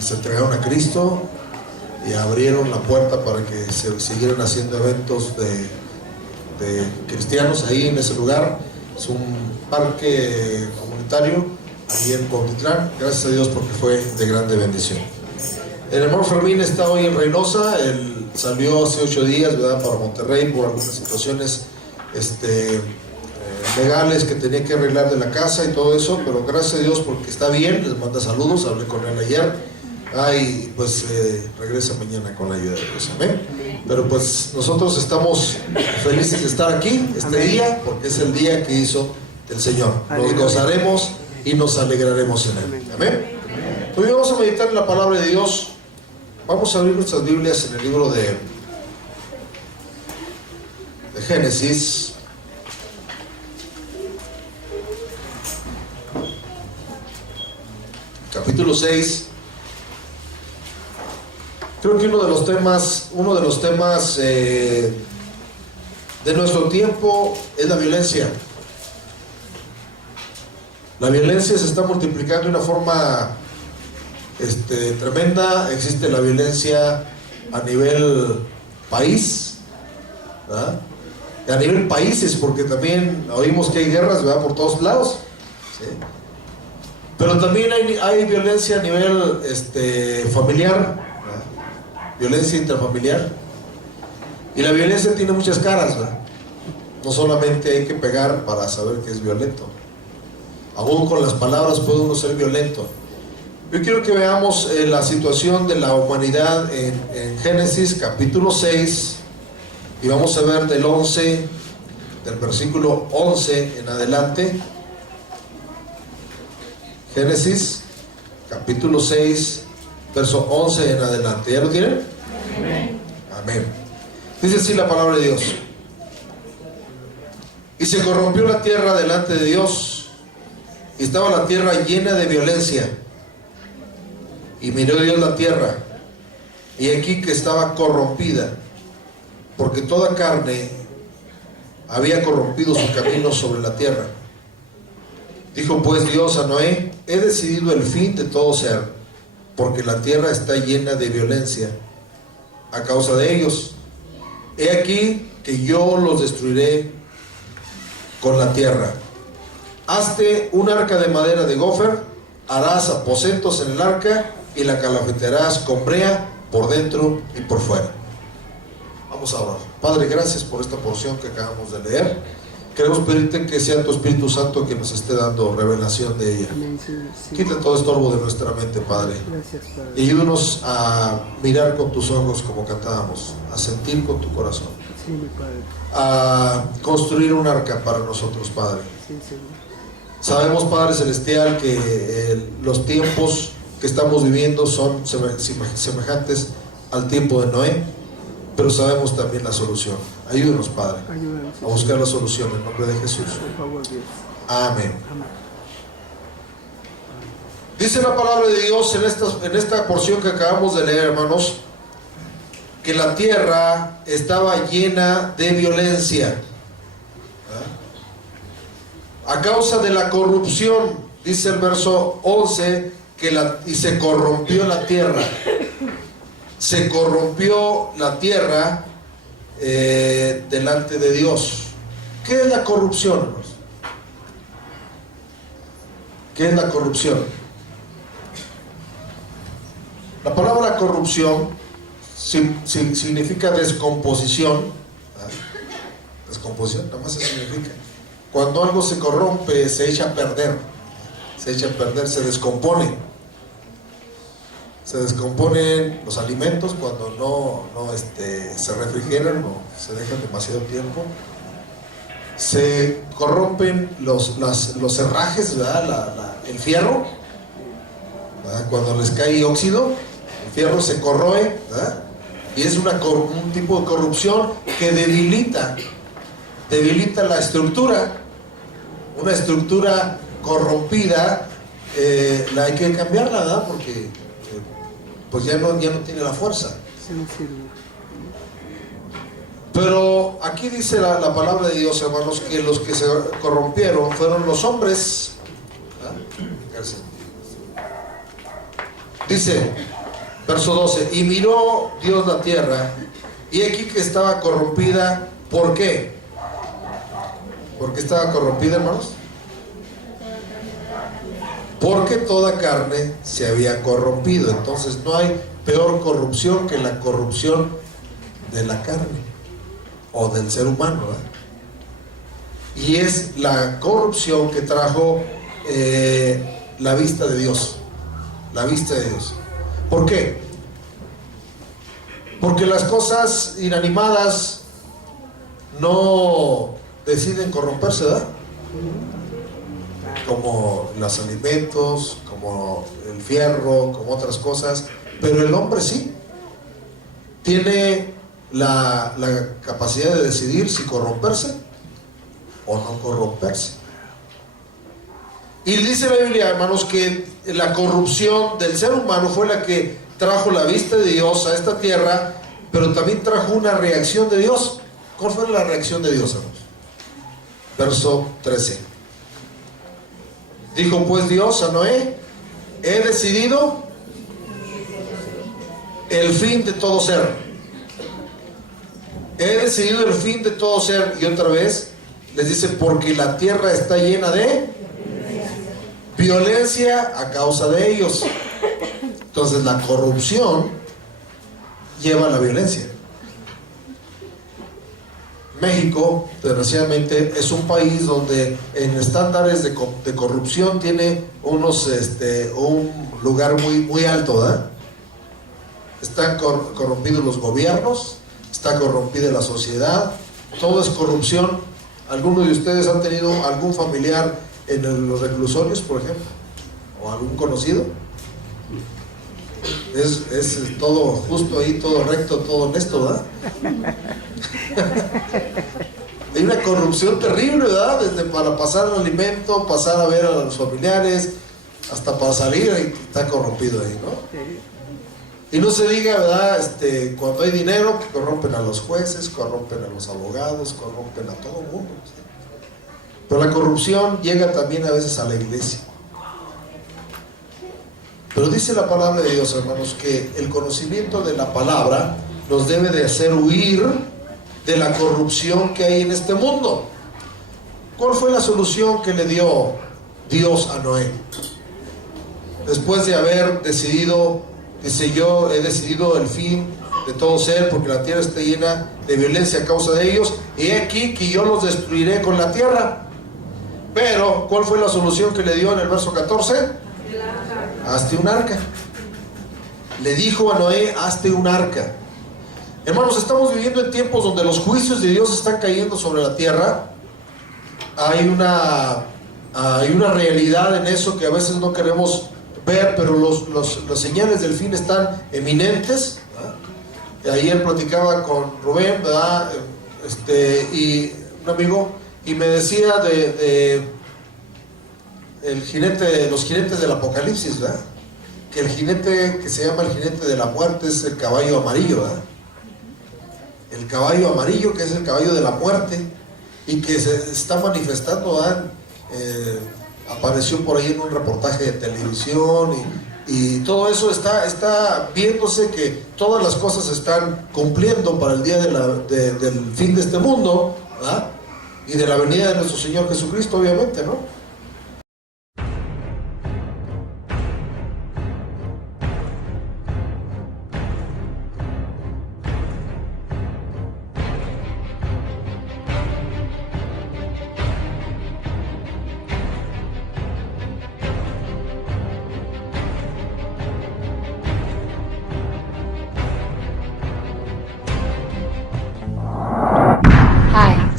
se entregaron a Cristo y abrieron la puerta para que se siguieran haciendo eventos de cristianos ahí en ese lugar. Es un parque comunitario ahí en Cuautitlán. Gracias a Dios porque fue de grande bendición. El hermano Fermín está hoy en Reynosa. Él salió hace 8 días, ¿verdad?, para Monterrey por algunas situaciones legales que tenía que arreglar de la casa y todo eso, pero gracias a Dios porque está bien. Les manda saludos, hablé con él ayer. Y pues regresa mañana con la ayuda de Dios, amén. Pero pues nosotros estamos felices de estar aquí este día, porque es el día que hizo el Señor. Nos gozaremos y nos alegraremos en él, amén. Hoy vamos a meditar en la palabra de Dios. Vamos a abrir nuestras Biblias en el libro de Génesis. Capítulo 6. Creo que uno de los temas de nuestro tiempo es la violencia. La violencia se está multiplicando de una forma tremenda. Existe la violencia a nivel país, ¿verdad? Y a nivel países, porque también oímos que hay guerras, ¿verdad?, por todos lados, ¿sí? Pero también hay violencia a nivel familiar, ¿verdad? Violencia intrafamiliar. Y la violencia tiene muchas caras, ¿verdad? No solamente hay que pegar para saber que es violento. Aún con las palabras puede uno ser violento. Yo quiero que veamos la situación de la humanidad en Génesis capítulo 6, y vamos a ver del versículo 11 en adelante. Génesis capítulo 6, verso 11 en adelante. ¿Ya lo tienen? Amén. Amén. Dice así la palabra de Dios: y se corrompió la tierra delante de Dios, y estaba la tierra llena de violencia. Y miró Dios la tierra, y aquí que estaba corrompida, porque toda carne había corrompido su camino sobre la tierra. Dijo pues Dios a Noé: he decidido el fin de todo ser, porque la tierra está llena de violencia a causa de ellos. He aquí que yo los destruiré con la tierra. Hazte un arca de madera de gofer, harás aposentos en el arca, y la calafetearás con brea por dentro y por fuera. Vamos a orar. Padre, gracias por esta porción que acabamos de leer. Queremos pedirte que sea tu Espíritu Santo que nos esté dando revelación de ella. Quita todo estorbo de nuestra mente, Padre. Y ayúdanos a mirar con tus ojos como cantábamos, a sentir con tu corazón, a construir un arca para nosotros, Padre. Sabemos, Padre Celestial, que los tiempos que estamos viviendo son semejantes al tiempo de Noé, pero sabemos también la solución. Ayúdanos, Padre, a buscar la solución en nombre de Jesús. Amén. Dice la palabra de Dios en esta porción que acabamos de leer, hermanos, que la tierra estaba llena de violencia a causa de la corrupción. Dice el verso 11 y se corrompió la tierra. Se corrompió la tierra delante de Dios. ¿Qué es la corrupción, hermanos? ¿Qué es la corrupción? La palabra corrupción significa descomposición. Descomposición, nada más se significa. Cuando algo se corrompe, se echa a perder. Se echa a perder, se descompone. Se descomponen los alimentos cuando no se refrigeran o se dejan demasiado tiempo. Se corrompen los herrajes, ¿verdad? El fierro, ¿verdad? Cuando les cae óxido, el fierro se corroe, ¿verdad? Y es un tipo de corrupción que debilita la estructura. Una estructura corrompida, la hay que cambiarla, ¿verdad? Porque pues ya no tiene la fuerza. Pero aquí dice la palabra de Dios, hermanos, que los que se corrompieron fueron los hombres. Dice, verso 12, y miró Dios la tierra, y aquí que estaba corrompida. ¿Por qué? ¿Por qué estaba corrompida, hermanos? Porque toda carne se había corrompido. Entonces no hay peor corrupción que la corrupción de la carne o del ser humano, ¿verdad? Y es la corrupción que trajo la vista de Dios. La vista de Dios. ¿Por qué? Porque las cosas inanimadas no deciden corromperse, ¿verdad? Como los alimentos, como el fierro, como otras cosas, pero el hombre sí tiene la capacidad de decidir si corromperse o no corromperse. Y dice la Biblia, hermanos, que la corrupción del ser humano fue la que trajo la vista de Dios a esta tierra, pero también trajo una reacción de Dios. ¿Cuál fue la reacción de Dios, hermanos? Verso 13. Dijo pues Dios a Noé: he decidido el fin de todo ser. He decidido el fin de todo ser. Y otra vez les dice, porque la tierra está llena de violencia a causa de ellos. Entonces la corrupción lleva a la violencia. México, desgraciadamente, es un país donde en estándares de corrupción tiene un lugar muy alto, ¿verdad? Están corrompidos los gobiernos, está corrompida la sociedad, todo es corrupción. ¿Alguno de ustedes han tenido algún familiar en los reclusorios, por ejemplo? ¿O algún conocido? Es todo justo ahí, todo recto, todo honesto, ¿verdad? Hay una corrupción terrible, ¿verdad? Desde para pasar el alimento, pasar a ver a los familiares, hasta para salir, ahí está corrompido ahí, ¿no? Y no se diga, ¿verdad? Cuando hay dinero, que corrompen a los jueces, corrompen a los abogados, corrompen a todo el mundo, ¿sí? Pero la corrupción llega también a veces a la iglesia. Pero dice la palabra de Dios, hermanos, que el conocimiento de la palabra nos debe de hacer huir de la corrupción que hay en este mundo. ¿Cuál fue la solución que le dio Dios a Noé? Después de haber decidido, dice, yo he decidido el fin de todo ser, porque la tierra está llena de violencia a causa de ellos, y he aquí que yo los destruiré con la tierra. Pero, ¿cuál fue la solución que le dio en el verso 14? Hazte un arca. Le dijo a Noé, hazte un arca. Hermanos, estamos viviendo en tiempos donde los juicios de Dios están cayendo sobre la tierra. Hay una realidad en eso que a veces no queremos ver, pero las señales del fin están eminentes, ¿verdad? Ayer platicaba con Rubén, ¿verdad? Y un amigo, y me decía los jinetes del Apocalipsis, ¿verdad? Que el jinete que se llama el jinete de la muerte es el caballo amarillo, ¿verdad? El caballo amarillo, que es el caballo de la muerte, y que se está manifestando, ¿verdad? Apareció por ahí en un reportaje de televisión, y todo eso está viéndose que todas las cosas se están cumpliendo para el día del fin de este mundo, ¿verdad? Y de la venida de nuestro Señor Jesucristo, obviamente, ¿no?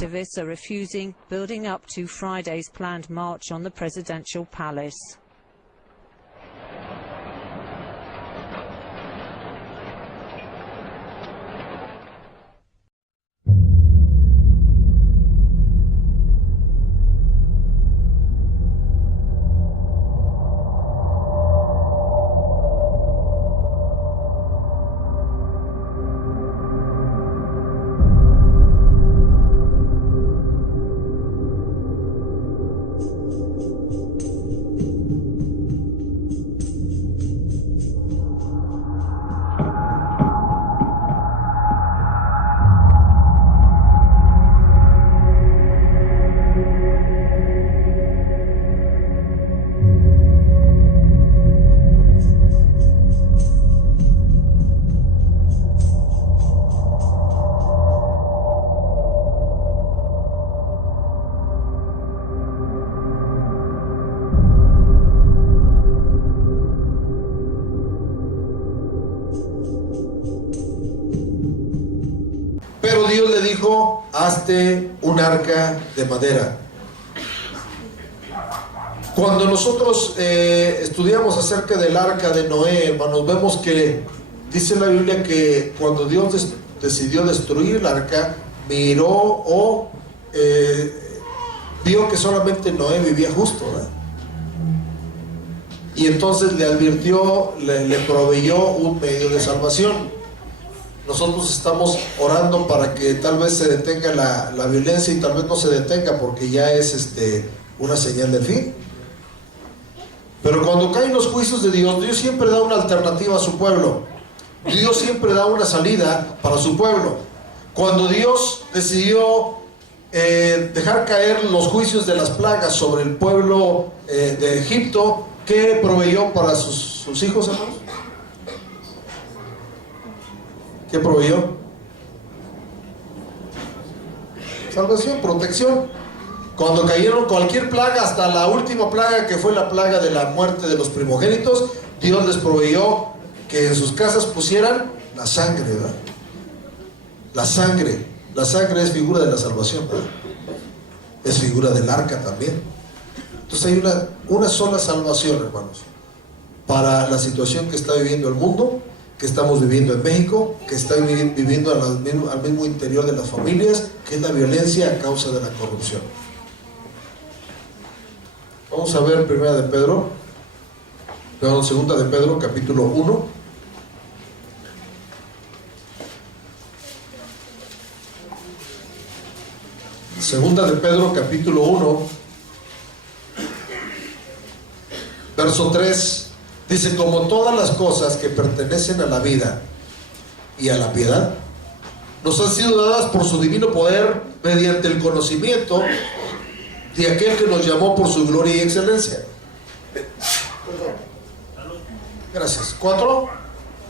Activists are refusing building up to Friday's planned march on the presidential palace. Pero Dios le dijo: hazte un arca de madera. Cuando nosotros estudiamos acerca del arca de Noé, hermanos, vemos que dice la Biblia que cuando Dios decidió destruir el arca, miró vio que solamente Noé vivía justo, ¿verdad? Y entonces le advirtió, le proveyó un medio de salvación. Nosotros estamos orando para que tal vez se detenga la violencia, y tal vez no se detenga porque ya es una señal del fin. Pero cuando caen los juicios de Dios, Dios siempre da una alternativa a su pueblo. Dios siempre da una salida para su pueblo. Cuando Dios decidió dejar caer los juicios de las plagas sobre el pueblo de Egipto, ¿qué proveyó para sus hijos, hermanos? ¿Qué proveyó? Salvación, protección. Cuando cayeron cualquier plaga, hasta la última plaga que fue la plaga de la muerte de los primogénitos, Dios les proveyó que en sus casas pusieran la sangre, ¿verdad? La sangre es figura de la salvación, ¿verdad? Es figura del arca también. Entonces hay una sola salvación, hermanos, para la situación que está viviendo el mundo, que estamos viviendo en México, que está viviendo al mismo interior de las familias, que es la violencia a causa de la corrupción. Vamos a ver Segunda de Pedro, capítulo 1. Segunda de Pedro, capítulo 1, verso 3, dice: como todas las cosas que pertenecen a la vida y a la piedad, nos han sido dadas por su divino poder, mediante el conocimiento de aquel que nos llamó por su gloria y excelencia. Gracias. 4.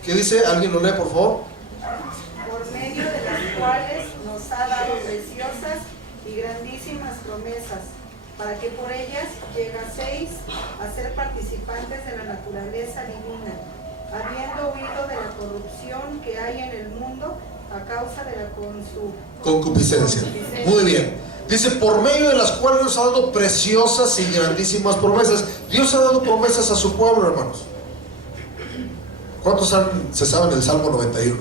¿Qué dice? ¿Alguien lo lee, por favor? Por medio de las cuales nos ha dado preciosas y grandísimas promesas, para que por ellas llegaseis a ser participantes de la naturaleza divina, habiendo huido de la corrupción que hay en el mundo a causa de la concupiscencia. Muy bien. Dice: por medio de las cuales nos ha dado preciosas y grandísimas promesas. Dios ha dado promesas a su pueblo, hermanos. ¿Cuántos se saben el Salmo 91?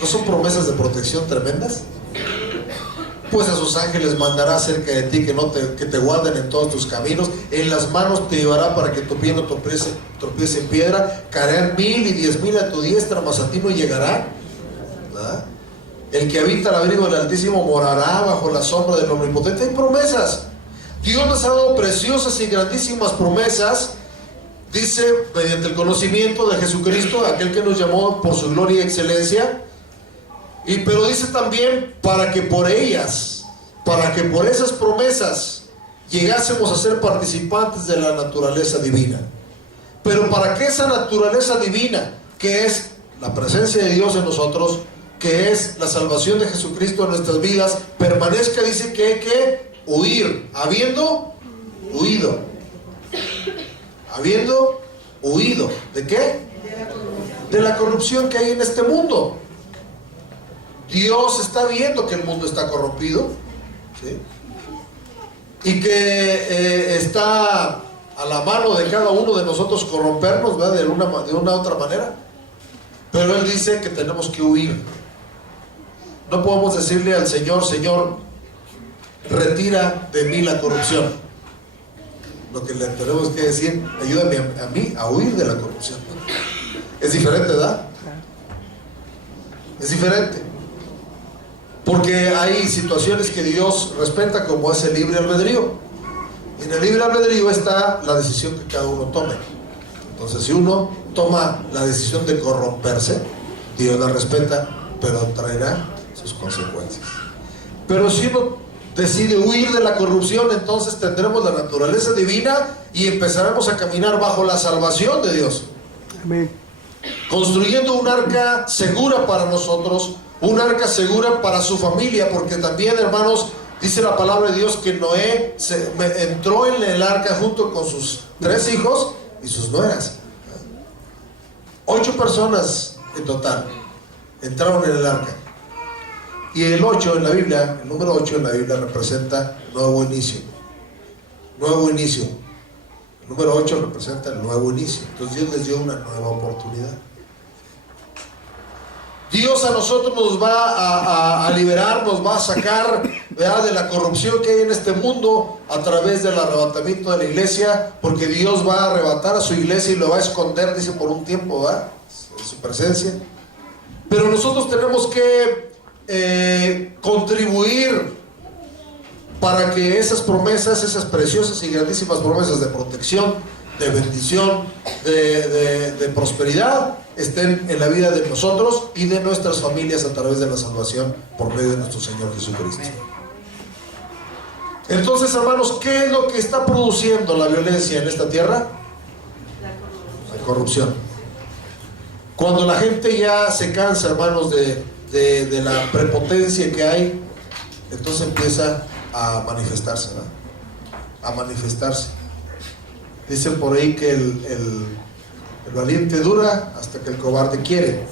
¿No son promesas de protección tremendas? Pues a sus ángeles mandará cerca de ti, que te guarden en todos tus caminos. En las manos te llevará para que tu pie no tropiece en piedra. Caerán 1000 y 10,000 a tu diestra, mas a ti no llegará. ¿Verdad? El que habita al abrigo del Altísimo morará bajo la sombra del Omnipotente. Hay promesas. Dios nos ha dado preciosas y grandísimas promesas. Dice: mediante el conocimiento de Jesucristo, aquel que nos llamó por su gloria y excelencia. Pero dice también: para que por esas promesas llegásemos a ser participantes de la naturaleza divina. Pero para que esa naturaleza divina, que es la presencia de Dios en nosotros, que es la salvación de Jesucristo en nuestras vidas, permanezca, dice que hay que huir, habiendo huido. ¿De qué? De la corrupción que hay en este mundo. Dios está viendo que el mundo está corrompido, ¿sí? Y que está a la mano de cada uno de nosotros corrompernos, ¿verdad? De una otra manera. Pero Él dice que tenemos que huir. No podemos decirle al Señor: Señor, retira de mí la corrupción. Lo que le tenemos que decir: ayúdame a mí a huir de la corrupción. Es diferente, ¿verdad? Es diferente. Porque hay situaciones que Dios respeta, como es el libre albedrío. En el libre albedrío está la decisión que cada uno tome. Entonces, si uno toma la decisión de corromperse, Dios la respeta, pero traerá sus consecuencias. Pero si uno decide huir de la corrupción, entonces tendremos la naturaleza divina y empezaremos a caminar bajo la salvación de Dios. Amén. Construyendo un arca segura para nosotros, un arca segura para su familia, porque también, hermanos, dice la palabra de Dios que Noé entró en el arca junto con sus 3 hijos y sus nueras. 8 personas en total entraron en el arca. Y el 8 en la Biblia, el número 8 en la Biblia representa nuevo inicio. Nuevo inicio. El número 8 representa el nuevo inicio. Entonces Dios les dio una nueva oportunidad. Dios a nosotros nos va a liberar, nos va a sacar, ¿verdad?, de la corrupción que hay en este mundo a través del arrebatamiento de la iglesia, porque Dios va a arrebatar a su iglesia y lo va a esconder, dice, por un tiempo, ¿verdad?, en su presencia. Pero nosotros tenemos que contribuir para que esas promesas, esas preciosas y grandísimas promesas de protección, de bendición, de prosperidad, estén en la vida de nosotros y de nuestras familias a través de la salvación por medio de nuestro Señor Jesucristo. Entonces, hermanos, ¿qué es lo que está produciendo la violencia en esta tierra? La corrupción. Cuando la gente ya se cansa, hermanos, de la prepotencia que hay, entonces empieza a manifestarse, ¿verdad? A manifestarse. Dicen por ahí que el valiente dura hasta que el cobarde quiere.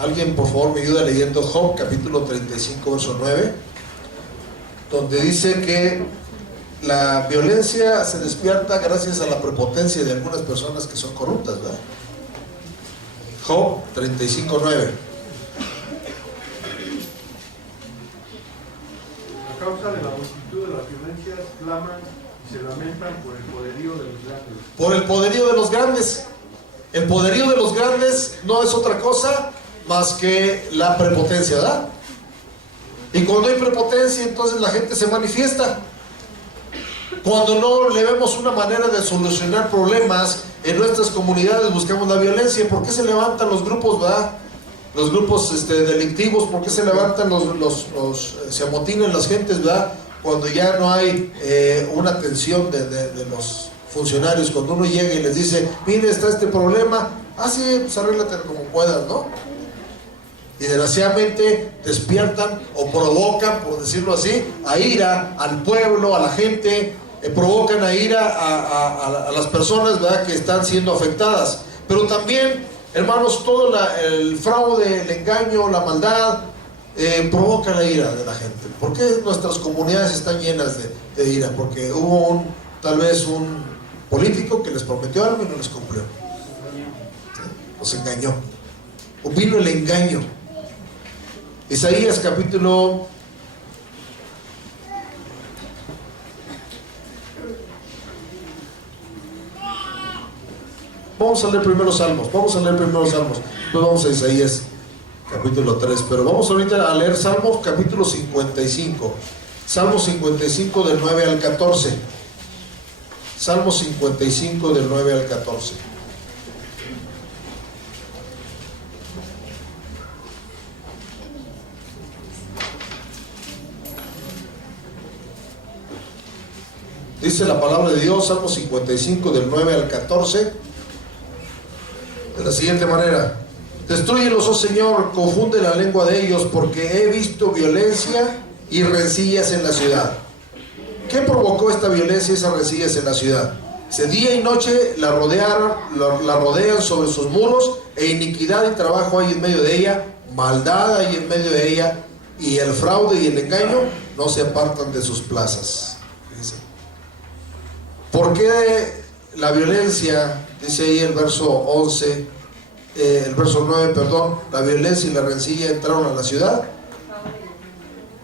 Alguien por favor me ayuda leyendo Job capítulo 35 verso 9, donde dice que la violencia se despierta gracias a la prepotencia de algunas personas que son corruptas, ¿verdad? Job 35, 9. A causa de la multitud de las violencias claman y se lamentan por el poderío de los grandes. Por el poderío de los grandes. El poderío de los grandes no es otra cosa más que la prepotencia, ¿verdad? Y cuando hay prepotencia, entonces la gente se manifiesta. Cuando no le vemos una manera de solucionar problemas en nuestras comunidades, buscamos la violencia. ¿Por qué se levantan los grupos, verdad? Los grupos delictivos, ¿por qué se levantan se amotinan las gentes, verdad? Cuando ya no hay una atención de los funcionarios, cuando uno llega y les dice, mire, está este problema, sí, pues arréglate como puedas, ¿no? Y desgraciadamente despiertan o provocan, por decirlo así, a ira al pueblo, a la gente, provocan a ira a las personas, ¿verdad?, que están siendo afectadas. Pero también, hermanos, todo el fraude, el engaño, la maldad, provoca la ira de la gente. ¿Por qué nuestras comunidades están llenas de ira? Porque hubo tal vez un político que les prometió algo y no les cumplió. ¿Sí? Los engañó. O vino el engaño. Isaías capítulo 3. Vamos a leer primero Salmos. Después vamos a Isaías capítulo 3. Pero vamos ahorita a leer Salmos capítulo 55. Salmos 55 del 9 al 14. Salmos 55 del 9 al 14. Dice la palabra de Dios, Salmo 55 del 9 al 14, de la siguiente manera: Destrúyelos, oh Señor, confunde la lengua de ellos, porque he visto violencia y rencillas en la ciudad. ¿Qué provocó esta violencia y esas rencillas en la ciudad? Día y noche la rodean sobre sus muros, e iniquidad y trabajo hay en medio de ella, maldad hay en medio de ella, y el fraude y el engaño no se apartan de sus plazas. ¿Por qué la violencia? Dice ahí el verso 11, el verso 9, perdón, la violencia y la rencilla entraron a la ciudad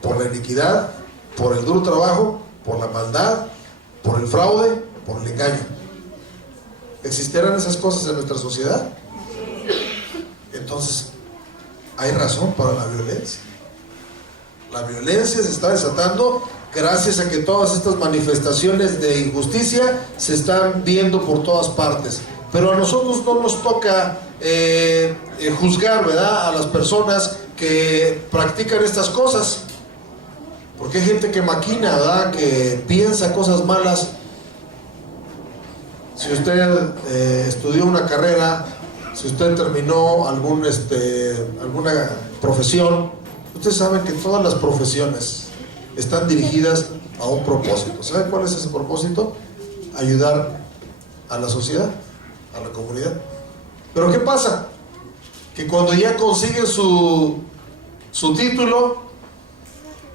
por la iniquidad, por el duro trabajo, por la maldad, por el fraude, por el engaño. ¿Existirán esas cosas en nuestra sociedad? Entonces, hay razón para la violencia. La violencia se está desatando gracias a que todas estas manifestaciones de injusticia se están viendo por todas partes. Pero a nosotros no nos toca juzgar, ¿verdad?, a las personas que practican estas cosas. Porque hay gente que maquina, ¿verdad?, que piensa cosas malas. Si usted estudió una carrera, si usted terminó alguna profesión, ustedes saben que todas las profesiones están dirigidas a un propósito. ¿Sabe cuál es ese propósito? Ayudar a la sociedad, a la comunidad. Pero ¿qué pasa? Que cuando ya consiguen su Su título,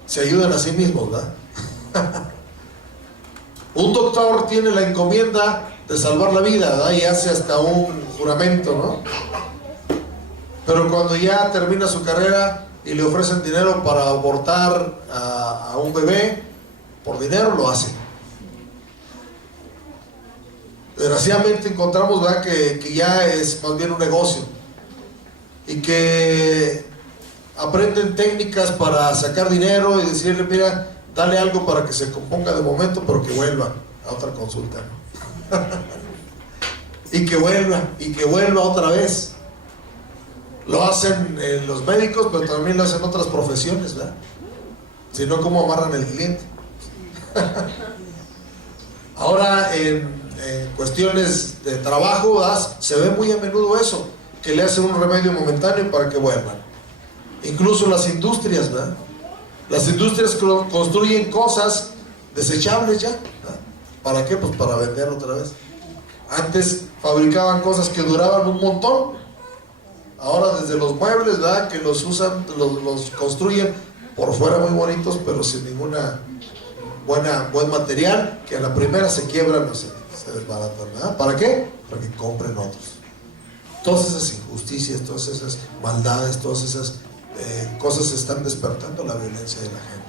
se ayudan a sí mismos, ¿verdad? Un doctor tiene la encomienda de salvar la vida, ¿verdad? Y hace hasta un juramento, ¿no? Pero cuando ya termina su carrera y le ofrecen dinero para abortar a un bebé, por dinero lo hace. Desgraciadamente encontramos, ¿verdad?, que ya es más bien un negocio y que aprenden técnicas para sacar dinero y decirle, mira, dale algo para que se componga de momento, pero que vuelva a otra consulta, ¿no? y que vuelva otra vez. Lo hacen los médicos, pero también lo hacen otras profesiones, ¿verdad? Si no, ¿cómo amarran el cliente? Ahora, en cuestiones de trabajo, ¿verdad?, se ve muy a menudo eso, que le hacen un remedio momentáneo para que vuelvan. Incluso las industrias, ¿verdad? Las industrias construyen cosas desechables ya, ¿verdad? ¿Para qué? Pues para vender otra vez. Antes fabricaban cosas que duraban un montón. Ahora desde los muebles, ¿verdad?, que los usan, los construyen por fuera muy bonitos, pero sin ninguna buen material, que a la primera se quiebran o se desbaratan, ¿verdad? ¿Para qué? Para que compren otros. Todas esas injusticias, todas esas maldades, todas esas cosas están despertando la violencia de la gente.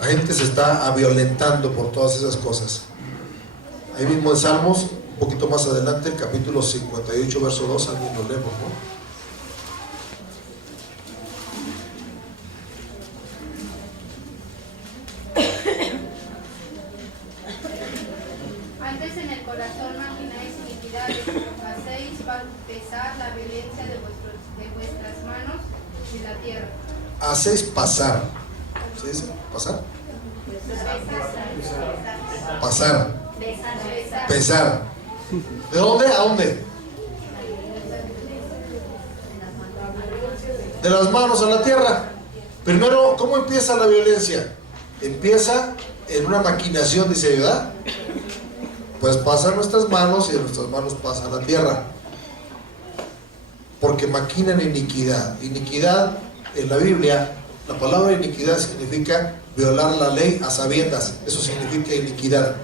La gente se está violentando por todas esas cosas. Ahí mismo en Salmos, un poquito más adelante, el capítulo 58, verso 2, alguien lo leemos, ¿no? Antes en el corazón maquináis iniquidades, hacéis pesar la violencia de vuestras manos en la tierra. Hacéis pasar. ¿Se dice? ¿Pasar? Pasar. Pesar. ¿De dónde a dónde? De las manos a la tierra. Primero, ¿cómo empieza la violencia? Empieza en una maquinación, dice, ¿verdad? Pues pasan nuestras manos y de nuestras manos pasa la tierra. Porque maquinan iniquidad. Iniquidad en la Biblia, la palabra iniquidad significa violar la ley a sabiendas. Eso significa iniquidad.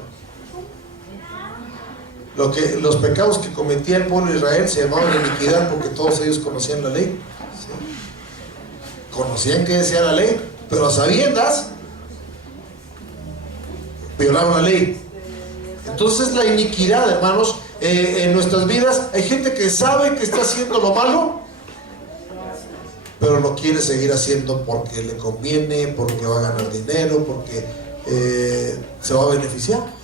Los pecados que cometía el pueblo de Israel se llamaban iniquidad porque todos ellos conocían la ley. ¿Sí? Conocían que decía la ley, pero a sabiendas violaron la ley. Entonces la iniquidad, hermanos, en nuestras vidas hay gente que sabe que está haciendo lo malo, pero lo quiere seguir haciendo porque le conviene, porque va a ganar dinero, porque se va a beneficiar.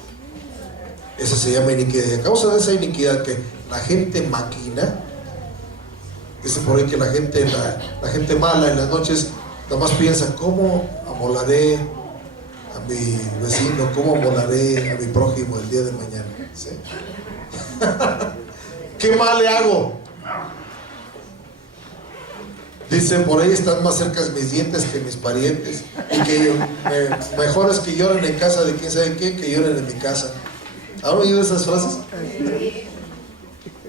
Esa se llama iniquidad. Y a causa de esa iniquidad que la gente maquina, dice por ahí que la gente mala en las noches nada más piensa, ¿cómo amolaré a mi vecino? ¿Cómo amolaré a mi prójimo el día de mañana? ¿Sí? ¿Qué mal le hago? Dice, por ahí están más cerca mis dientes que mis parientes, y que mejor es que lloren en casa de quién sabe qué que lloren en mi casa. ¿Han oído esas frases?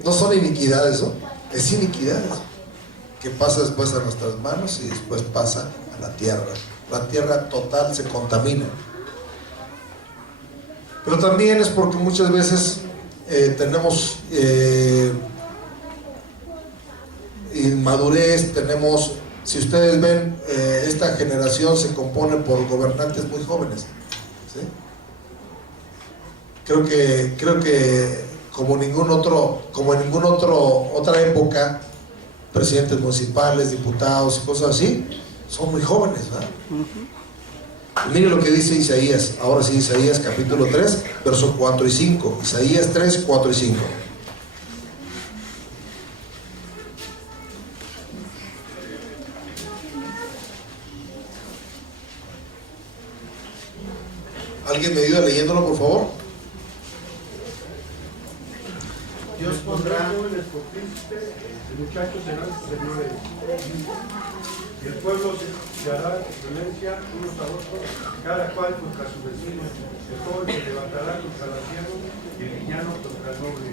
No son iniquidades, ¿no? Es iniquidad que pasa después a nuestras manos y después pasa a la tierra. La tierra total se contamina. Pero también es porque muchas veces tenemos inmadurez, tenemos, si ustedes ven, esta generación se compone por gobernantes muy jóvenes, ¿sí? Creo que como en ninguna otra época, presidentes municipales, diputados y cosas así, son muy jóvenes, ¿verdad? Y mire lo que dice Isaías, ahora sí, Isaías capítulo 3, versos 4 y 5. Isaías 3, 4 y 5. ¿Alguien me ayuda leyéndolo, por favor? Dios pondrá jóvenes por príncipes y muchachos serán señores. Y el pueblo se hará violencia unos a otros, cada cual contra su vecino. El joven se levantará contra el anciano y el niñano contra el noble.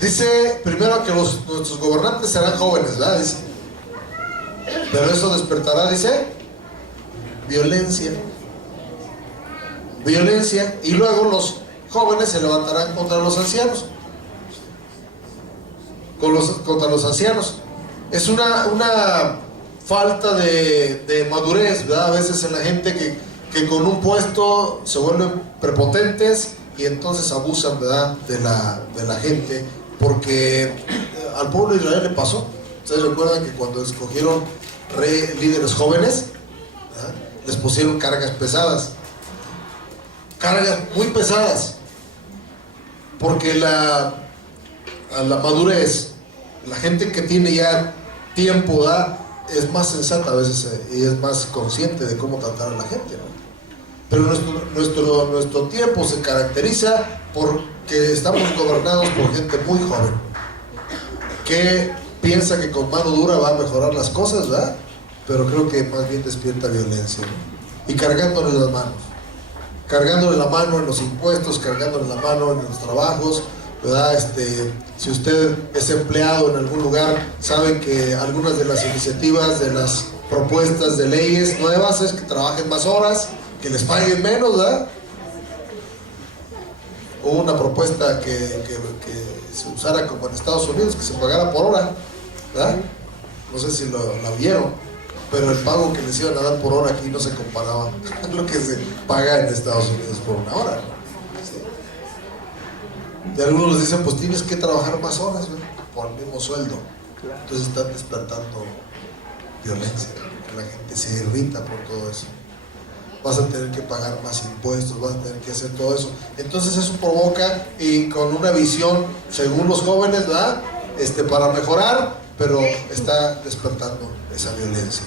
Dice primero que nuestros gobernantes serán jóvenes, ¿verdad? Dice. Pero eso despertará, dice, violencia. Violencia. Y luego los jóvenes se levantarán contra los ancianos. Contra los ancianos. Es una falta de madurez, ¿verdad? A veces en la gente que con un puesto se vuelven prepotentes y entonces abusan, ¿verdad?, de la gente, porque al pueblo de Israel le pasó. Ustedes recuerdan que cuando escogieron líderes jóvenes, ¿verdad?, les pusieron cargas pesadas, cargas muy pesadas, porque la madurez, la gente que tiene ya tiempo, ¿verdad?, es más sensata a veces y es más consciente de cómo tratar a la gente, ¿no? Pero nuestro tiempo se caracteriza porque estamos gobernados por gente muy joven que piensa que con mano dura va a mejorar las cosas, ¿verdad? Pero creo que más bien despierta violencia, ¿no? Y cargándole las manos, cargándole la mano en los impuestos, cargándole la mano en los trabajos, ¿verdad? Si usted es empleado en algún lugar, sabe que algunas de las iniciativas, de las propuestas de leyes nuevas es que trabajen más horas, que les paguen menos, ¿verdad? Hubo una propuesta que se usara como en Estados Unidos, que se pagara por hora, ¿verdad? No sé si la vieron, pero el pago que les iban a dar por hora aquí no se comparaba a lo que se paga en Estados Unidos por una hora, ¿no? Y algunos les dicen, pues tienes que trabajar más horas, ¿no?, por el mismo sueldo. Entonces están despertando violencia, que la gente se irrita por todo eso. Vas a tener que pagar más impuestos, vas a tener que hacer todo eso. Entonces eso provoca, y con una visión, según los jóvenes, ¿verdad?, para mejorar, pero está despertando esa violencia.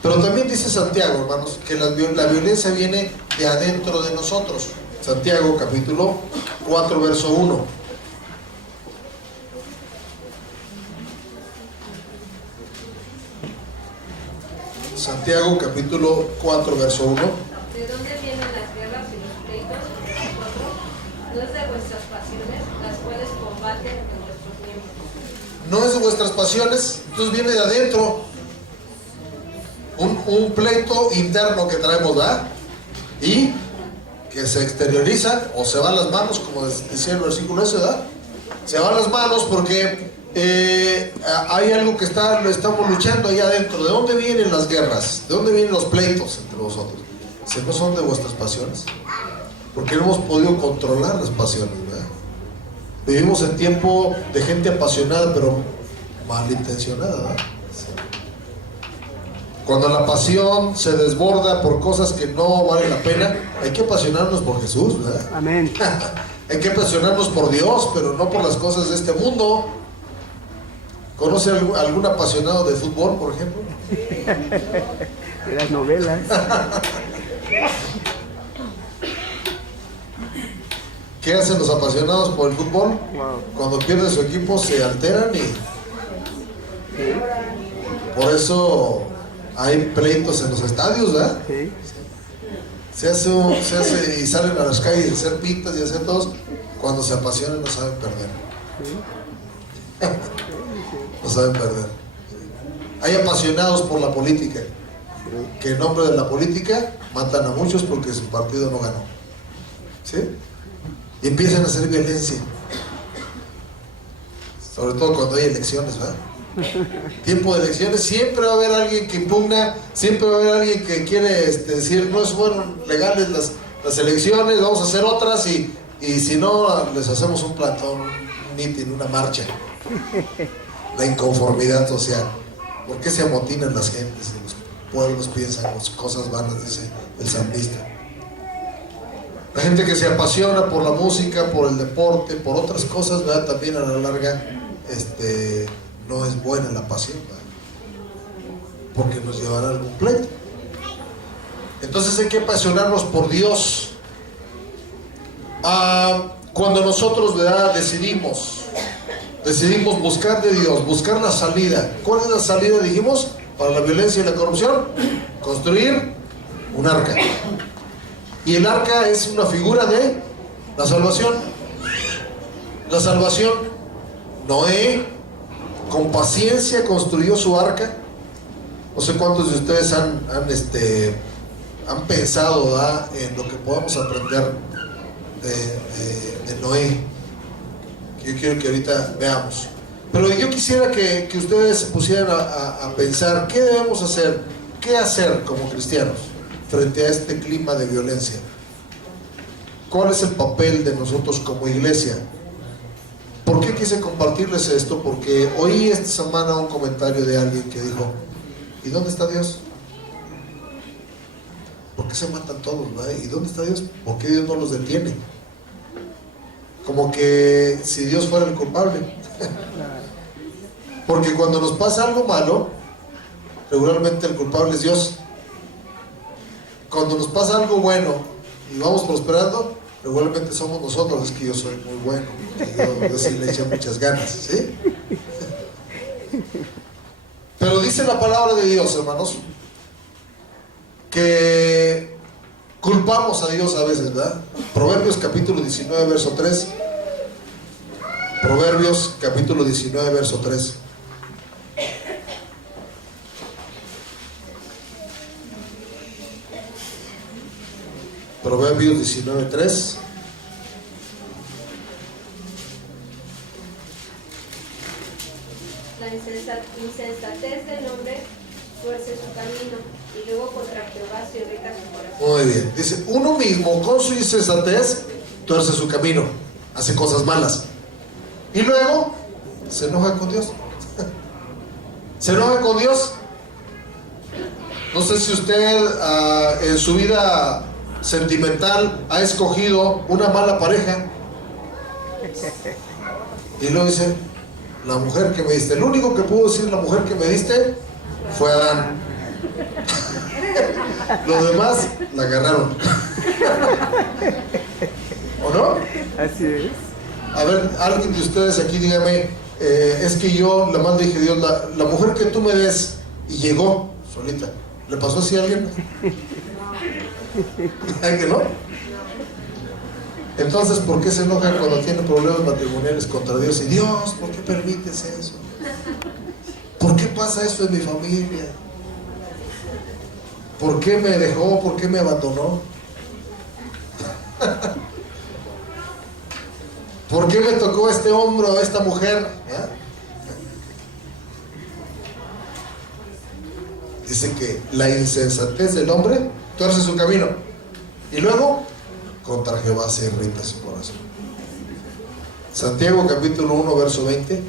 Pero también dice Santiago, hermanos, que la violencia viene de adentro de nosotros. Santiago capítulo 4 verso 1. Santiago capítulo 4 verso 1. ¿De dónde vienen las guerras y los pleitos entre vosotros? No es de vuestras pasiones, las cuales combaten en vuestros miembros. No es de vuestras pasiones, entonces viene de adentro. Un pleito interno que traemos, ¿verdad? Y que se exterioriza o se van las manos, como decía el versículo ese, ¿verdad? Se van las manos porque hay algo que estamos luchando ahí adentro. ¿De dónde vienen las guerras? ¿De dónde vienen los pleitos entre vosotros? Si no son de vuestras pasiones, porque no hemos podido controlar las pasiones, ¿verdad? Vivimos en tiempo de gente apasionada pero malintencionada, ¿verdad? Cuando la pasión se desborda por cosas que no valen la pena, hay que apasionarnos por Jesús, ¿verdad? Amén. Hay que apasionarnos por Dios, pero no por las cosas de este mundo. ¿Conoce algún apasionado de fútbol, por ejemplo? De las novelas. ¿Qué hacen los apasionados por el fútbol? Wow. Cuando pierde su equipo se alteran y por eso hay pleitos en los estadios, ¿verdad? Sí. Se hace y salen a las calles a hacer pintas y a hacer todos. Cuando se apasionan no saben perder. No saben perder. Hay apasionados por la política, que en nombre de la política matan a muchos porque su partido no ganó, ¿sí? Y empiezan a hacer violencia, sobre todo cuando hay elecciones, ¿verdad? Tiempo de elecciones, siempre va a haber alguien que impugna, siempre va a haber alguien que quiere decir, no fueron legales las elecciones, vamos a hacer otras y si no, les hacemos un plantón, un mitin, una marcha. La inconformidad social. ¿Por qué se amotinan las gentes? Los pueblos piensan cosas vanas, dice el salmista. La gente que se apasiona por la música, por el deporte, por otras cosas, ¿verdad?, también a la larga no es buena la pasión, ¿verdad?, porque nos llevará a algún pleito. Entonces hay que apasionarnos por Dios. Cuando nosotros, ¿verdad?, decidimos buscar de Dios, buscar la salida. ¿Cuál es la salida, dijimos, para la violencia y la corrupción? Construir un arca. Y el arca es una figura de la salvación. La salvación. Noé con paciencia construyó su arca No sé cuántos de ustedes han pensado, ¿verdad?, en lo que podemos aprender de Noé. Que yo quiero que ahorita veamos. Pero yo quisiera que ustedes se pusieran a pensar qué debemos hacer, qué hacer como cristianos frente a este clima de violencia. ¿Cuál es el papel de nosotros como iglesia? ¿Por qué quise compartirles esto? Porque oí esta semana un comentario de alguien que dijo: ¿y dónde está Dios? ¿Por qué se matan todos, ¿verdad? ¿Y dónde está Dios? ¿Por qué Dios no los detiene? Como que si Dios fuera el culpable. Porque cuando nos pasa algo malo, regularmente el culpable es Dios. Cuando nos pasa algo bueno y vamos prosperando, regularmente somos nosotros. Es que yo soy muy bueno, yo sí le eché muchas ganas, ¿sí? Pero dice la palabra de Dios, hermanos, que culpamos a Dios a veces, ¿verdad? Proverbios capítulo 19, verso 3. Proverbios capítulo 19, verso 3. Proverbios 19, 3. La insensatez del hombre tuerce su camino, y luego contra Jehová se irrita su corazón. Muy bien. Dice, uno mismo con su insensatez tuerce su camino, hace cosas malas. Y luego se enoja con Dios. Se enoja con Dios. No sé si usted en su vida sentimental ha escogido una mala pareja y luego dice: la mujer que me diste. El único que pudo decir la mujer que me diste fue Adán. Los demás la agarraron. ¿O no? Así es. A ver, alguien de ustedes aquí dígame, es que yo la más le dije a Dios, la mujer que tú me des, y llegó solita. ¿Le pasó así a alguien? ¿Ay que no? Entonces, ¿por qué se enojan cuando tienen problemas matrimoniales contra Dios? Y Dios, ¿por qué permites eso? ¿Por qué pasa eso en mi familia? ¿Por qué me dejó? ¿Por qué me abandonó? ¿Por qué me tocó este hombro a esta mujer? ¿Ya? Dice que la insensatez del hombre tuerce su camino, y luego contra Jehová se irrita su corazón. Santiago capítulo 1, verso 20.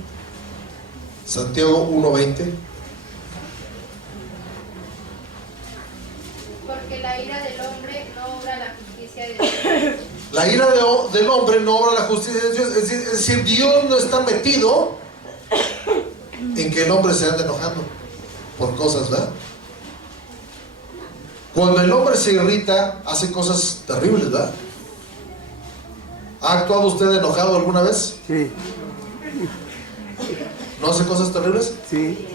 Santiago 1, 20. Porque la ira del hombre no obra la justicia de Dios. La ira del hombre no obra la justicia de Dios. Es decir, Dios no está metido en que el hombre se ande enojando por cosas, ¿verdad? Cuando el hombre se irrita, hace cosas terribles, ¿verdad? ¿Ha actuado usted enojado alguna vez? Sí, ¿No hace cosas terribles? sí.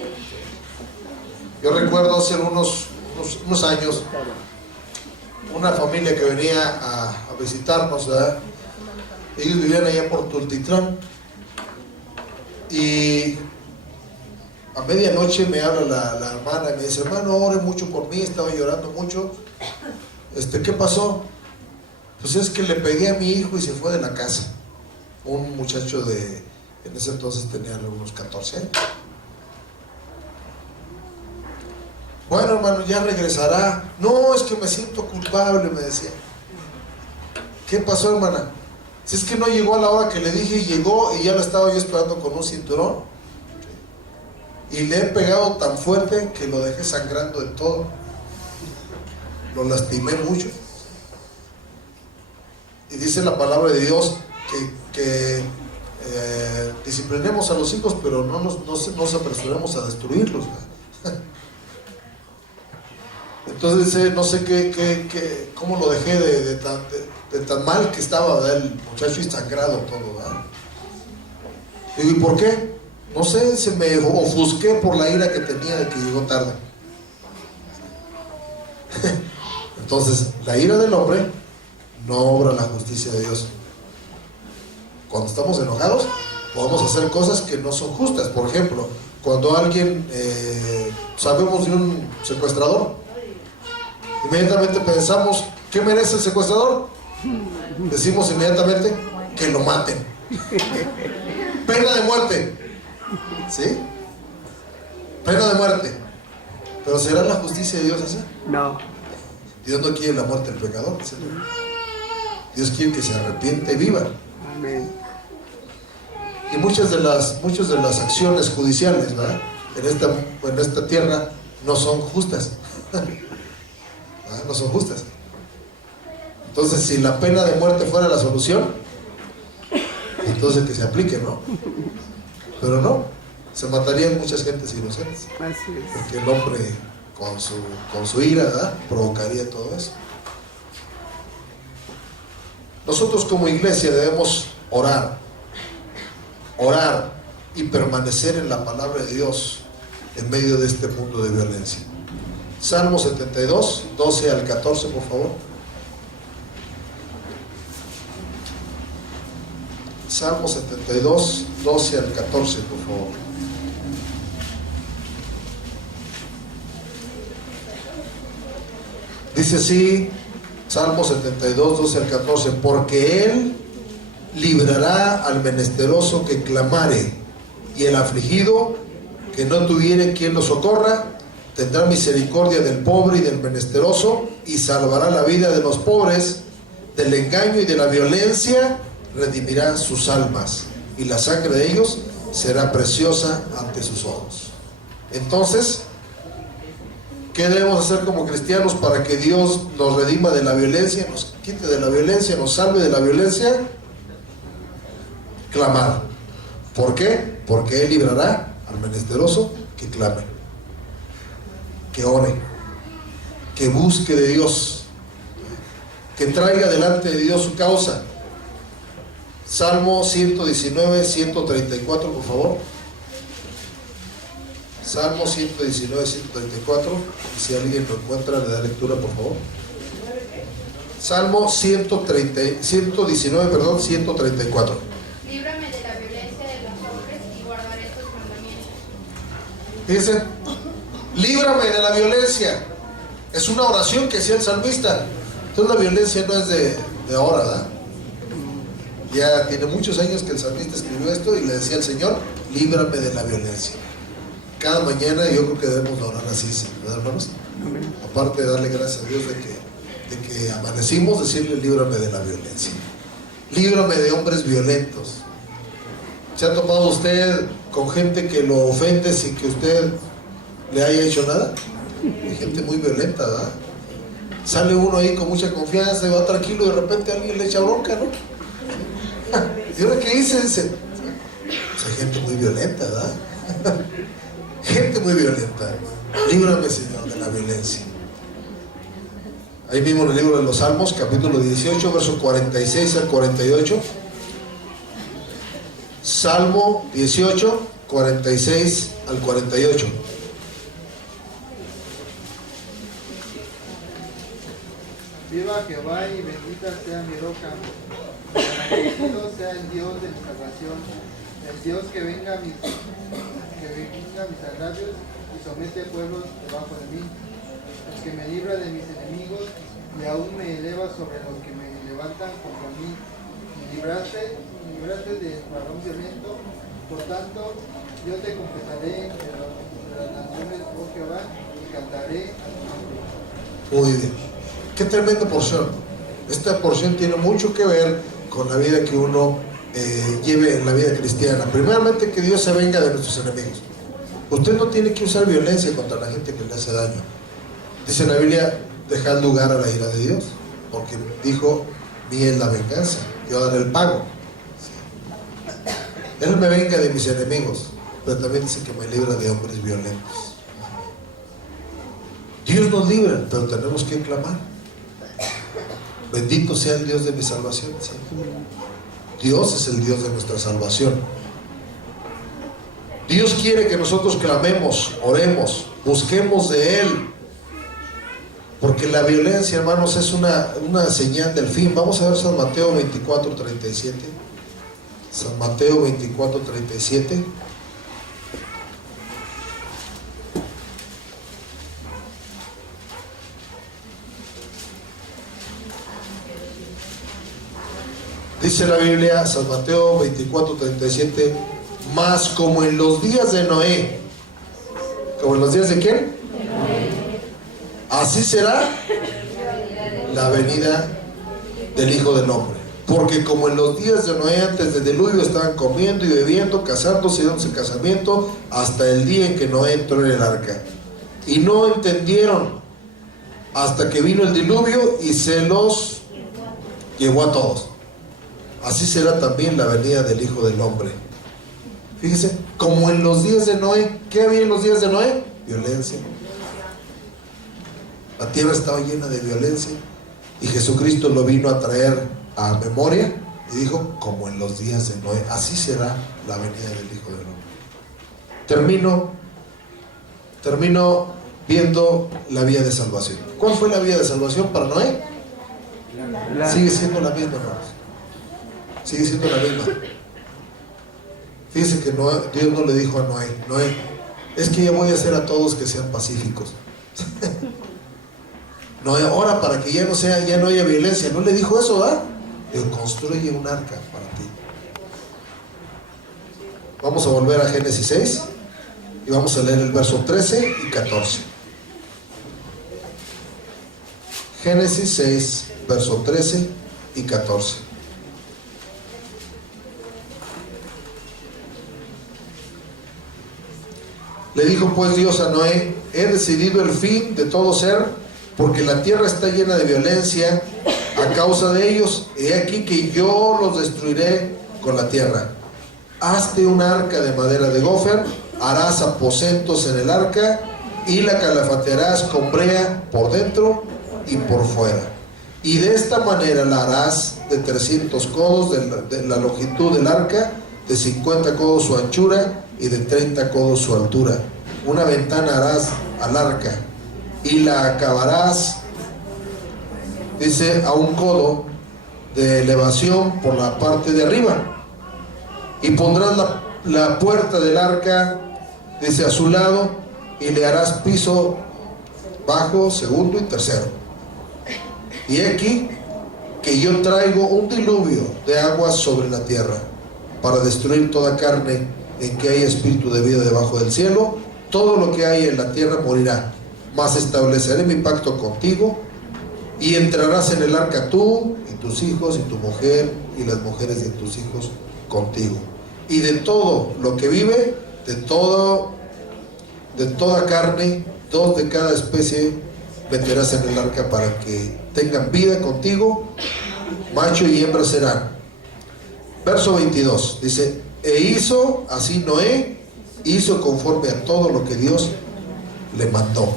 Yo recuerdo hace unos años una familia que venía a visitarnos, ¿verdad? Ellos vivían allá por Tultitlán, y a medianoche me habla la hermana y me dice: hermano, ore mucho por mí, estaba llorando mucho. ¿Qué pasó? Pues es que le pegué a mi hijo y se fue de la casa. Un muchacho en ese entonces tenía unos 14 años. Bueno, hermano, ya regresará. No, es que me siento culpable, me decía. ¿Qué pasó, hermana? Si es que no llegó a la hora que le dije, y llegó, y ya la estaba yo esperando con un cinturón, y le he pegado tan fuerte que lo dejé sangrando de todo. Lo lastimé mucho. Y dice la palabra de Dios que disciplinemos a los hijos, pero no nos apresuremos a destruirlos. Entonces dice, no sé cómo lo dejé de tan mal que estaba, ¿verdad? El muchacho, y sangrado todo, ¿verdad? Digo, ¿y por qué? No sé, se me ofusqué por la ira que tenía de que llegó tarde. Entonces, la ira del hombre no obra la justicia de Dios. Cuando estamos enojados, podemos hacer cosas que no son justas. Por ejemplo, cuando alguien, sabemos de un secuestrador, inmediatamente pensamos, ¿qué merece el secuestrador? Decimos inmediatamente que lo maten. Pena de muerte. ¿Sí? Pena de muerte. Pero ¿será la justicia de Dios esa? No. Dios no quiere la muerte del pecador. ¿Sí? Dios quiere que se arrepiente y viva. Amén. Y muchas de las acciones judiciales, ¿verdad?, en esta tierra no son justas. No son justas. Entonces, si la pena de muerte fuera la solución, entonces que se aplique, ¿no? Pero no, se matarían muchas gentes inocentes. Así es. Porque el hombre con su ira, ¿verdad?, provocaría todo eso. Nosotros como iglesia debemos orar y permanecer en la palabra de Dios en medio de este mundo de violencia. Salmo 72, 12 al 14, por favor. Salmo 72, 12 al 14, por favor. Dice así, Salmo 72, 12 al 14, porque Él librará al menesteroso que clamare, y el afligido que no tuviere quien lo socorra, tendrá misericordia del pobre y del menesteroso, y salvará la vida de los pobres, del engaño y de la violencia, redimirá sus almas, y la sangre de ellos será preciosa ante sus ojos. Entonces, ¿qué debemos hacer como cristianos para que Dios nos redima de la violencia, nos quite de la violencia, nos salve de la violencia? Clamar. ¿Por qué? Porque Él librará al menesteroso que clame, que ore, que busque de Dios, que traiga delante de Dios su causa. Salmo 119, 134, por favor. Salmo 119, 134. Si alguien lo encuentra, le da lectura, por favor. Salmo 119, 134. Líbrame de la violencia de los hombres y guardaré tus mandamientos. Dice, líbrame de la violencia. Es una oración que hacía el salmista. Entonces la violencia no es de ahora, ¿verdad? Ya tiene muchos años que el salmista escribió esto y le decía al Señor, líbrame de la violencia. Cada mañana yo creo que debemos orar así, ¿verdad, hermanos? Aparte de darle gracias a Dios de que amanecimos, decirle, líbrame de la violencia. Líbrame de hombres violentos. ¿Se ha topado usted con gente que lo ofende sin que usted le haya hecho nada? Hay gente muy violenta, ¿verdad? Sale uno ahí con mucha confianza y va tranquilo y de repente alguien le echa bronca, ¿no? ¿Y ahora qué hice? Dice, pues hay gente muy violenta, ¿verdad? Gente muy violenta. Líbrame, Señor, de la violencia. Ahí mismo en el libro de los Salmos, capítulo 18, versos 46 al 48. Salmo 18, 46 al 48. Viva Jehová y bendita sea mi roca. Bendito sea el Dios de mi salvación, el Dios que venga a mis agravios y somete pueblos debajo de mí, el que me libra de mis enemigos y aún me eleva sobre los que me levantan contra mí. Me libraste del varón violento, por tanto yo te confesaré de las naciones, oh Jehová, y cantaré a tu nombre. Muy bien. Qué tremenda porción. Esta porción tiene mucho que ver con la vida que uno lleve en la vida cristiana. Primeramente, que Dios se venga de nuestros enemigos. Usted no tiene que usar violencia contra la gente que le hace daño. Dice la Biblia, dejad lugar a la ira de Dios, porque dijo, mía es la venganza, yo daré el pago. Sí. Él me venga de mis enemigos, pero también dice que me libra de hombres violentos. Dios nos libra, pero tenemos que clamar. Bendito sea el Dios de mi salvación. ¿Sí? Dios es el Dios de nuestra salvación. Dios quiere que nosotros clamemos, oremos, busquemos de Él. Porque la violencia, hermanos, es una señal del fin. Vamos a ver San Mateo 24, 37. San Mateo 24:37. Dice la Biblia, San Mateo 24:37, mas como en los días de Noé, ¿como en los días de quién? Así será la venida del Hijo del Hombre. Porque como en los días de Noé antes del diluvio estaban comiendo y bebiendo, casándose y dándose casamiento, hasta el día en que Noé entró en el arca. Y no entendieron hasta que vino el diluvio y se los llevó a todos. Así será también la venida del Hijo del Hombre. Fíjese, como en los días de Noé. ¿Qué había en los días de Noé? Violencia. La tierra estaba llena de violencia y Jesucristo lo vino a traer a memoria y dijo, como en los días de Noé, así será la venida del Hijo del Hombre. Termino viendo la vía de salvación. ¿Cuál fue la vía de salvación para Noé? Sigue siendo la misma, hermanos. Sigue siendo la misma. Fíjense que Dios no le dijo a Noé, es que ya voy a hacer a todos que sean pacíficos. Noé, ahora para que ya no haya violencia. No le dijo eso, ¿verdad? Dijo, construye un arca para ti. Vamos a volver a Génesis 6 y vamos a leer el verso 13 y 14. Génesis 6, verso 13 y 14. Le dijo pues Dios a Noé, he decidido el fin de todo ser, porque la tierra está llena de violencia a causa de ellos. He aquí que yo los destruiré con la tierra. Hazte un arca de madera de gofer, harás aposentos en el arca y la calafatearás con brea por dentro y por fuera. Y de esta manera la harás de 300 codos de la longitud del arca, de 50 codos su anchura y de 30 codos su altura. Una ventana harás al arca y la acabarás, dice, a un codo de elevación por la parte de arriba. Y pondrás la puerta del arca, dice, a su lado, y le harás piso bajo, segundo y tercero. Y aquí que yo traigo un diluvio de aguas sobre la tierra para destruir toda carne en que haya espíritu de vida debajo del cielo. Todo lo que hay en la tierra morirá, mas estableceré mi pacto contigo y entrarás en el arca tú y tus hijos y tu mujer y las mujeres de tus hijos contigo. Y de todo lo que vive, de toda carne, 2 de cada especie meterás en el arca para que tengan vida contigo, macho y hembra serán. Verso 22 dice, e hizo así Noé, hizo conforme a todo lo que Dios le mandó.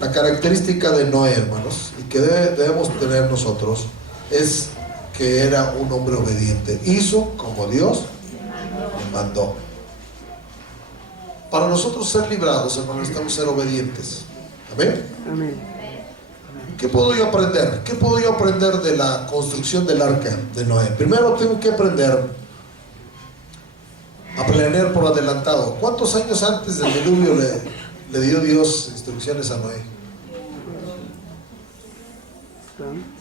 La característica de Noé, hermanos, y que debemos tener nosotros, es que era un hombre obediente. Hizo como Dios le mandó. Para nosotros ser librados, hermanos, necesitamos ser obedientes. Amén. Amén. ¿Qué puedo yo aprender? ¿Qué puedo yo aprender de la construcción del arca de Noé? Primero tengo que aprender a planear por adelantado. ¿Cuántos años antes del diluvio le dio Dios instrucciones a Noé?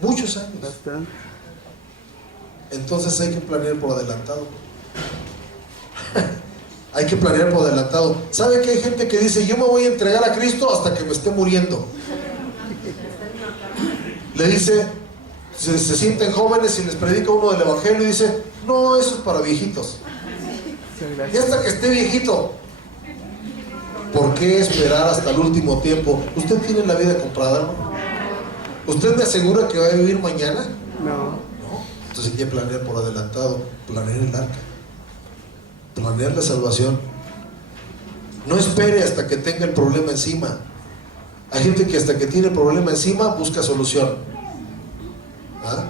Muchos años. Entonces hay que planear por adelantado. Hay que planear por adelantado. ¿Sabe que hay gente que dice, yo me voy a entregar a Cristo hasta que me esté muriendo? Le dice, se sienten jóvenes y les predica uno del evangelio y dice, no, eso es para viejitos. Y hasta que esté viejito. ¿Por qué esperar hasta el último tiempo? ¿Usted tiene la vida comprada, ¿no? ¿Usted me asegura que va a vivir mañana? No. Entonces hay que planear por adelantado. Planear el arca, planear la salvación. No espere hasta que tenga el problema encima. Hay gente que hasta que tiene el problema encima busca solución. ¿Ah?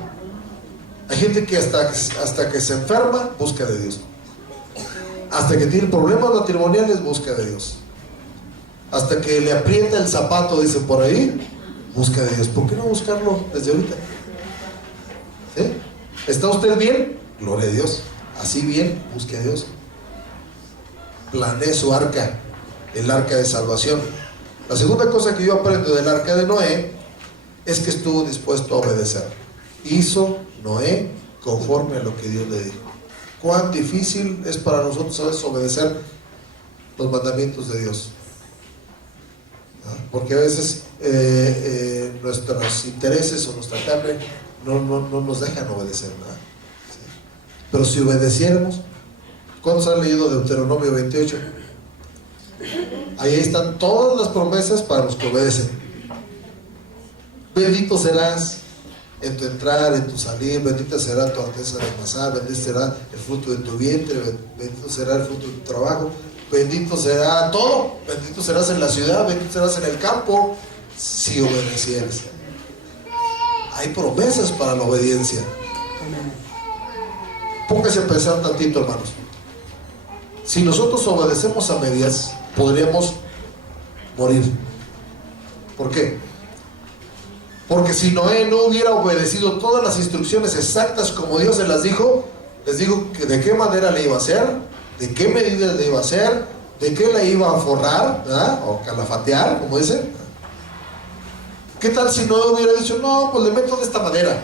Hay gente que hasta que se enferma busca de Dios. Hasta que tiene problemas matrimoniales busca de Dios. Hasta que le aprieta el zapato, dicen por ahí, busca de Dios. ¿Por qué no buscarlo desde ahorita? ¿Sí? ¿Está usted bien? Gloria a Dios. Así bien, busque a Dios. Planee su arca, el arca de salvación. La segunda cosa que yo aprendo del arca de Noé es que estuvo dispuesto a obedecer. Hizo Noé conforme a lo que Dios le dijo. Cuán difícil es para nosotros a veces obedecer los mandamientos de Dios. Porque a veces nuestros intereses o nuestra carne no nos dejan obedecer nada. ¿Sí? Pero si obedeciéramos, ¿cuántos han leído Deuteronomio 28? Ahí están todas las promesas para los que obedecen. Bendito serás en tu entrar, en tu salir, bendita será tu arteza de amasar, bendito será el fruto de tu vientre, bendito será el fruto de tu trabajo, bendito será todo, bendito serás en la ciudad, bendito serás en el campo, si obedecieres. Hay promesas para la obediencia. Póngase a pensar tantito, hermanos. Si nosotros obedecemos a medias, podríamos morir. ¿Por qué? Porque si Noé no hubiera obedecido todas las instrucciones exactas como Dios se las dijo, les digo que de qué manera le iba a hacer, de qué medidas le iba a hacer, de qué la iba a forrar, ¿verdad? O calafatear, como dicen. ¿Qué tal si Noé hubiera dicho, no, pues le meto de esta manera?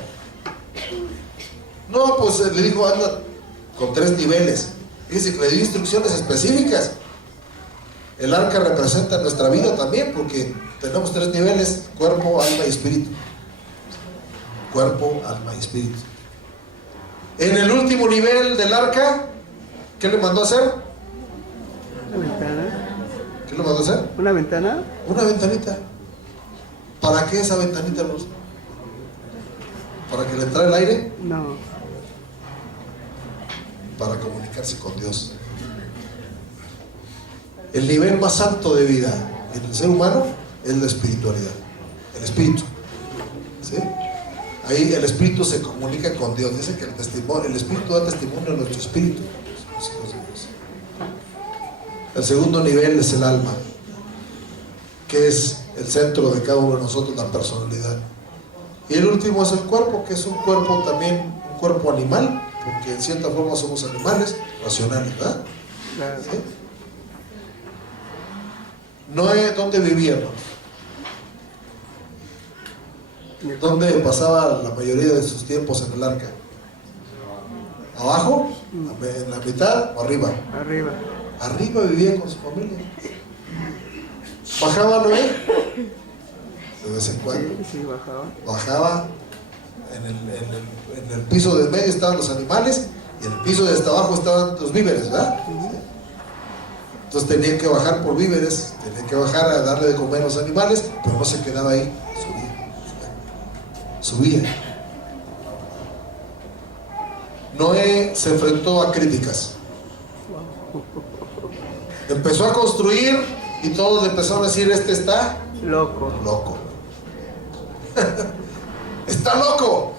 No, pues le dijo, anda con 3 niveles. Dice que le dio instrucciones específicas. El arca representa nuestra vida también, porque tenemos 3 niveles: cuerpo, alma y espíritu. Cuerpo, alma y espíritu. En el último nivel del arca, ¿qué le mandó a hacer? Una ventana. ¿Qué le mandó a hacer? ¿Una ventana? Una ventanita. ¿Para qué esa ventanita, hermanos? ¿Para que le entrara el aire? No. Para comunicarse con Dios. El nivel más alto de vida en el ser humano es la espiritualidad, el espíritu. ¿Sí? Ahí el espíritu se comunica con Dios. Dice que el espíritu da testimonio a nuestro espíritu. El segundo nivel es el alma, que es el centro de cada uno de nosotros, la personalidad. Y el último es el cuerpo, que es un cuerpo también, un cuerpo animal, porque en cierta forma somos animales racionales, ¿verdad? Claro. ¿Sí? Noé, ¿dónde vivía, hermanos? ¿Dónde pasaba la mayoría de sus tiempos en el arca? ¿Abajo? ¿En la mitad o arriba? Arriba. Arriba vivía con su familia. ¿Bajaba Noé? De vez en cuando. Sí, bajaba. Bajaba. En el piso de medio estaban los animales y en el piso de hasta abajo estaban los víveres, ¿verdad? Entonces tenían que bajar por víveres, tenían que bajar a darle de comer a los animales, pero no se quedaba ahí, subía. Noé se enfrentó a críticas. Empezó a construir y todos le empezaron a decir, este está loco. Está loco.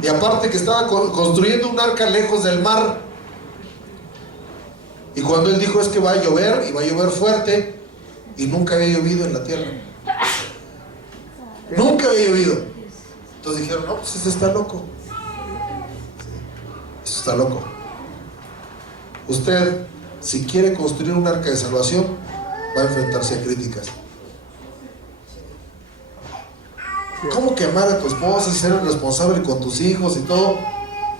Y aparte que estaba construyendo un arca lejos del mar. Y cuando él dijo, es que va a llover, y va a llover fuerte, y nunca había llovido en la tierra. Nunca había llovido. Entonces dijeron, no, pues ese está loco. Eso está loco. Usted, si quiere construir un arca de salvación, va a enfrentarse a críticas. ¿Cómo que amar a tu esposa y ser responsable con tus hijos y todo?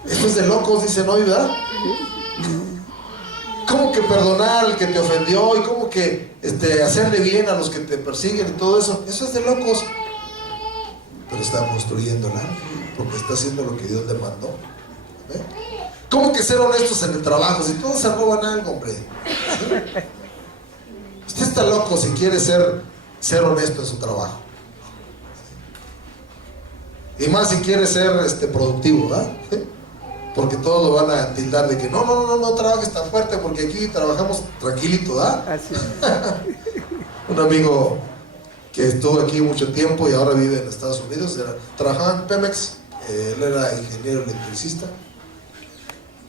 Esto es de locos, dicen hoy, ¿verdad? ¿Cómo que perdonar al que te ofendió? Y cómo que hacerle bien a los que te persiguen y todo eso. Eso es de locos. Pero está construyendo el arca, porque está haciendo lo que Dios le mandó. ¿Eh? ¿Cómo que ser honestos en el trabajo? Si todos se roban algo, hombre. ¿Sí? Usted está loco si quiere ser honesto en su trabajo. Y más si quiere ser productivo, ¿verdad? ¿Sí? Porque todos lo van a tildar de que no trabajes tan fuerte, porque aquí trabajamos tranquilito, ¿verdad? Así. Un amigo que estuvo aquí mucho tiempo y ahora vive en Estados Unidos, trabajaba en Pemex, él era ingeniero electricista,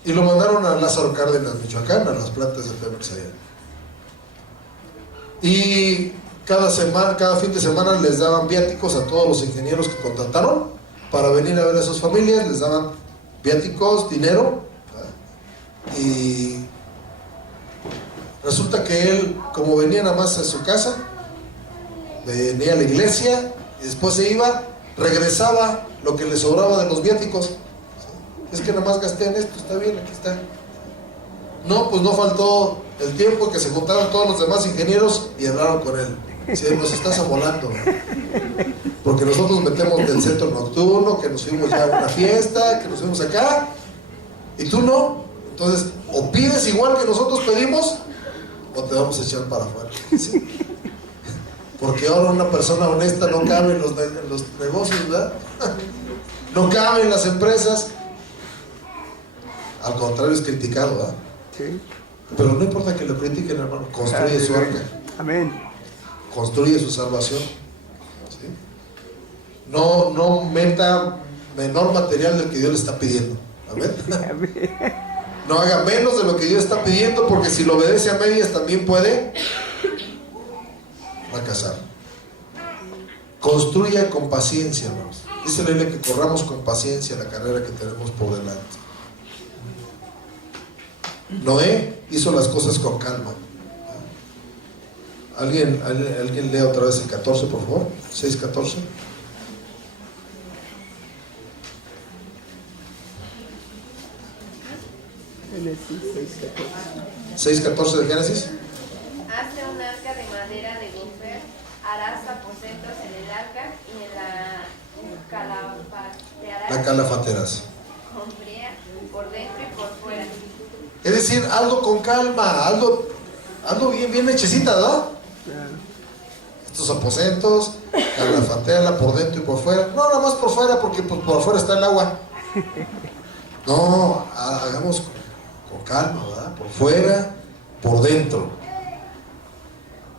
y lo mandaron a Lázaro Cárdenas, Michoacán, a las plantas de Pemex allá. Y cada fin de semana les daban viáticos a todos los ingenieros que contrataron para venir a ver a sus familias, les daban viáticos, dinero, ¿verdad? Y resulta que él, como venía nada más a su casa, venía a la iglesia y después se iba, regresaba lo que le sobraba de los viáticos. Es que nada más gasté en esto, está bien, aquí está. No, pues no faltó el tiempo que se juntaron todos los demás ingenieros y hablaron con él. Sí, nos estás amolando, porque nosotros metemos del centro nocturno, que nos fuimos ya a una fiesta, que nos fuimos acá, y tú no. Entonces, o pides igual que nosotros pedimos, o te vamos a echar para afuera. ¿Sí? Porque ahora una persona honesta no cabe en los negocios, ¿verdad? No cabe en las empresas. Al contrario, es criticado, ¿verdad? Sí. Pero no importa que lo critiquen, hermano, construye su arca. Amén. Construye su salvación. ¿Sí? No meta menor material del que Dios le está pidiendo. Amén. No haga menos de lo que Dios está pidiendo, porque si lo obedece a medias también puede fracasar. Construya con paciencia, hermanos. Dice la Biblia que corramos con paciencia la carrera que tenemos por delante. Noé hizo las cosas con calma. ¿Alguien lea otra vez el 14, por favor? 6:14. Génesis 6:14. 6:14 de Génesis. Hazte un arca de madera de gofer, harás aposentos en el arca y en La calafateras. con brea por dentro y por fuera. Es decir, algo con calma, algo bien hechecita, ¿no? Estos aposentos, calafateala por dentro y por fuera. No, nada más por fuera, porque pues, por afuera está el agua. No, hagamos con calma, ¿verdad? Por fuera, por dentro.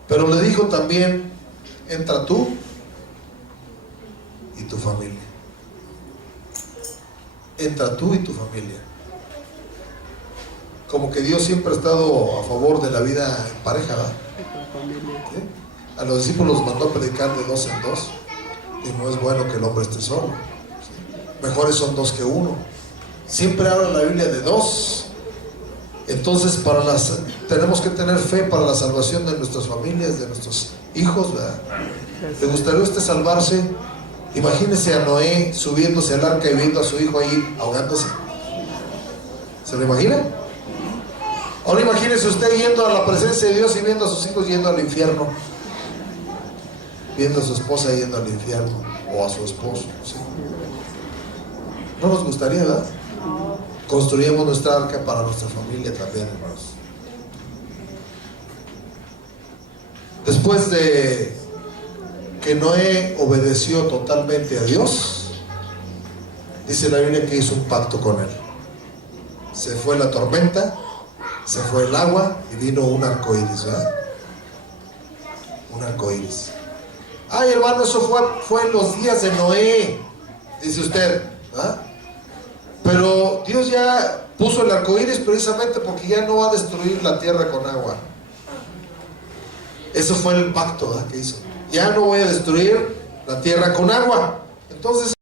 Pero le dijo también, entra tú y tu familia. Entra tú y tu familia. Como que Dios siempre ha estado a favor de la vida en pareja, ¿verdad? ¿Sí? A los discípulos los mandó a predicar de 2 en 2, y no es bueno que el hombre esté solo. ¿Sí? Mejores son 2 que 1. Siempre habla la Biblia de 2. Entonces tenemos que tener fe para la salvación de nuestras familias, de nuestros hijos, ¿verdad? ¿Le gustaría a usted salvarse? Imagínese a Noé subiéndose al arca y viendo a su hijo ahí ahogándose. ¿Se lo imagina? Ahora imagínese usted yendo a la presencia de Dios y viendo a sus hijos yendo al infierno, viendo a su esposa yendo al infierno, o a su esposo, ¿sí? No nos gustaría, ¿verdad? Construyamos nuestra arca para nuestra familia también, hermanos. Después de que Noé obedeció totalmente a Dios, dice la Biblia que hizo un pacto con él. Se fue la tormenta, se fue el agua y vino un arco iris, ¿verdad? Un arco iris. Ay, hermano, eso fue en los días de Noé, dice usted, ¿verdad? Pero Dios ya puso el arco iris precisamente porque ya no va a destruir la tierra con agua. Eso fue el pacto, ¿verdad? Que hizo. Ya no voy a destruir la tierra con agua. Entonces